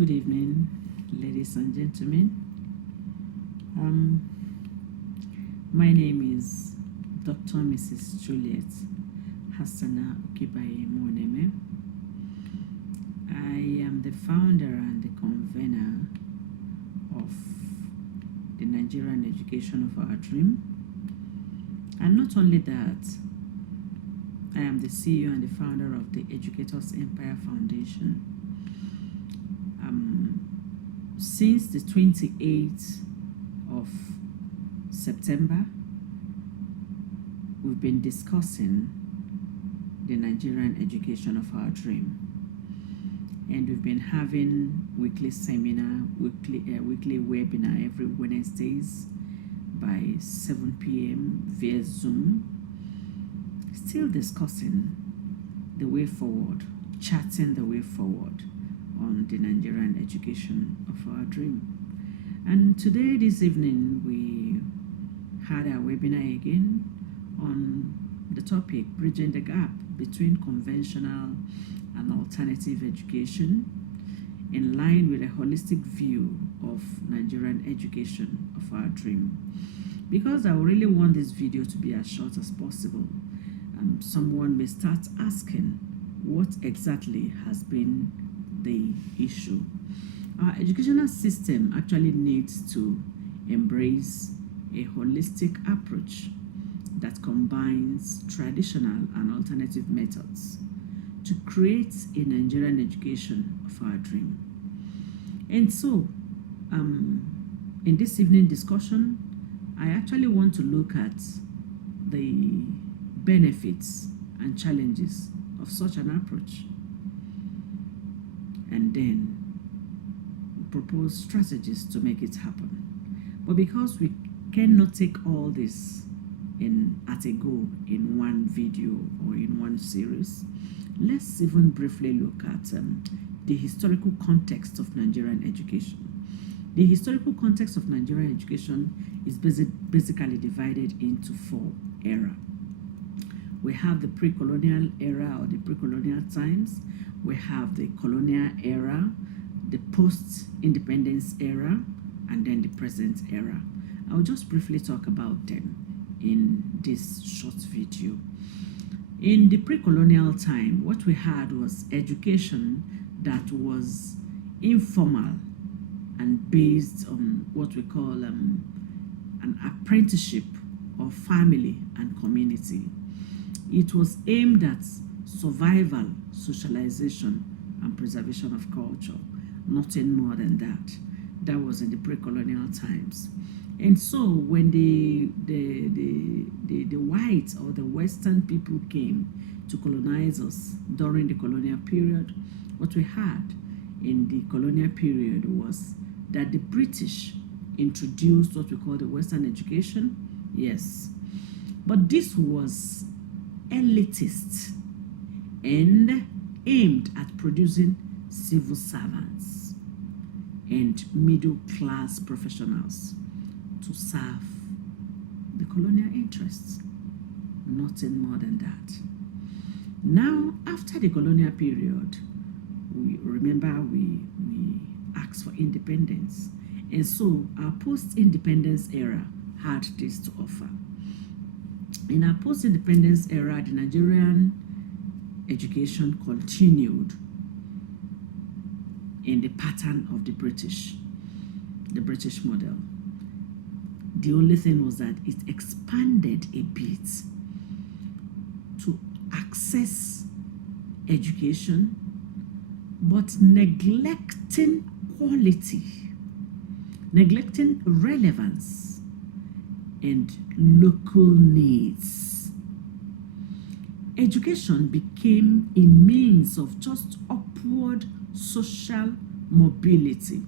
Good evening, ladies and gentlemen. My name is Dr. Mrs. Juliet Hassana Okibaye Moneme. I am the founder and the convener of the Nigerian Education of Our Dream. And not only that, I am the CEO and the founder of the Educators Empire Foundation. Since the 28th of September, we've been discussing the Nigerian Education of Our Dream. And we've been having weekly seminar, weekly webinar every Wednesdays by 7 p.m. via Zoom. Still discussing the way forward, charting the way forward on the Nigerian Education of Our Dream. And today, this evening, we had our webinar again on the topic, bridging the gap between conventional and alternative education in line with a holistic view of Nigerian Education of Our Dream. Because I really want this video to be as short as possible, someone may start asking what exactly has been the issue. Our educational system actually needs to embrace a holistic approach that combines traditional and alternative methods to create a Nigerian education of our dream. And so, in this evening discussion, I actually want to look at the benefits and challenges of such an approach, and then propose strategies to make it happen. But because we cannot take all this at a go in one video or in one series, let's even briefly look at the historical context of Nigerian education. The historical context of Nigerian education is basically divided into four eras. We have the pre-colonial era or the pre-colonial times. We have the colonial era, the post-independence era, and then the present era. I'll just briefly talk about them in this short video. In the pre-colonial time, what we had was education that was informal and based on what we call an apprenticeship of family and community. It was aimed at survival, socialization, and preservation of culture. Nothing more than that. That was in the pre-colonial times. And so when the whites or the Western people came to colonize us during the colonial period, what we had in the colonial period was that the British introduced what we call the Western education. Yes. But this was elitist and aimed at producing civil servants and middle-class professionals to serve the colonial interests. Nothing more than that. Now, after the colonial period, we asked for independence. And so our post-independence era had this to offer. In our post-independence era, the Nigerian education continued in the pattern of the British model. The only thing was that it expanded a bit to access education, but neglecting quality, neglecting relevance, and local needs. Education became a means of just upward social mobility,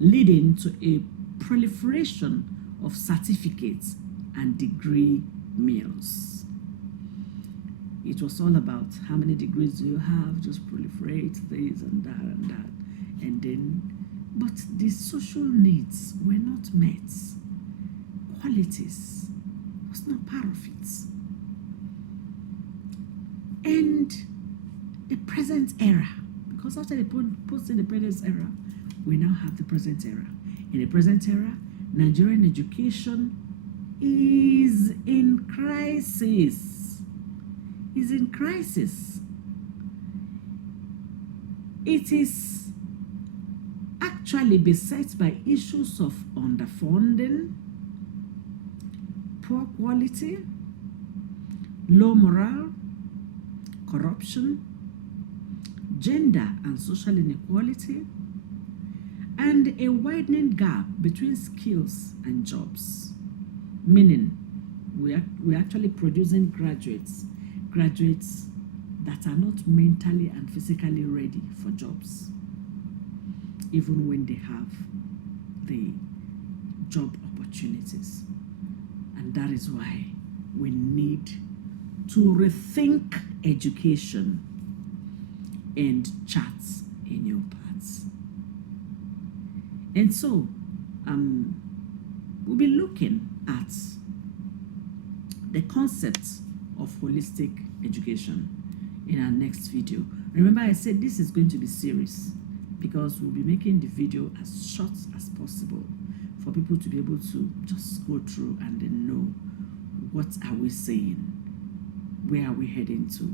leading to a proliferation of certificates and degree mills. It was all about how many degrees do you have, just proliferate this and that. And then, but the social needs were not met. Qualities was not part of it. And the present era, Because after the post-independence era, we now have the present era. In the present era, Nigerian education is in crisis. Is in crisis. It is actually beset by issues of underfunding, poor quality, low morale, corruption, gender and social inequality, and a widening gap between skills and jobs. Meaning, we're actually producing graduates that are not mentally and physically ready for jobs, even when they have the job opportunities. And that is why we need to rethink education and chart a new path. And so we'll be looking at the concept of holistic education in our next video. Remember, I said this is going to be series because we'll be making the video as short as possible for people to be able to just go through and then know what are we saying, where are we heading to,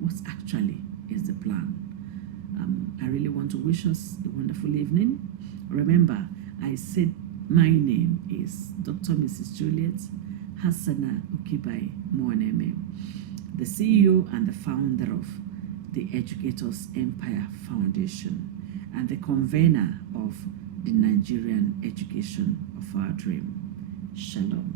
what actually is the plan. I really want to wish us a wonderful evening. Remember, I said my name is Dr. Mrs. Juliet Hassana Ukibai Mwaneme, the CEO and the founder of the Educators Empire Foundation and the convener of the Nigerian Education of Our Dream. Shalom.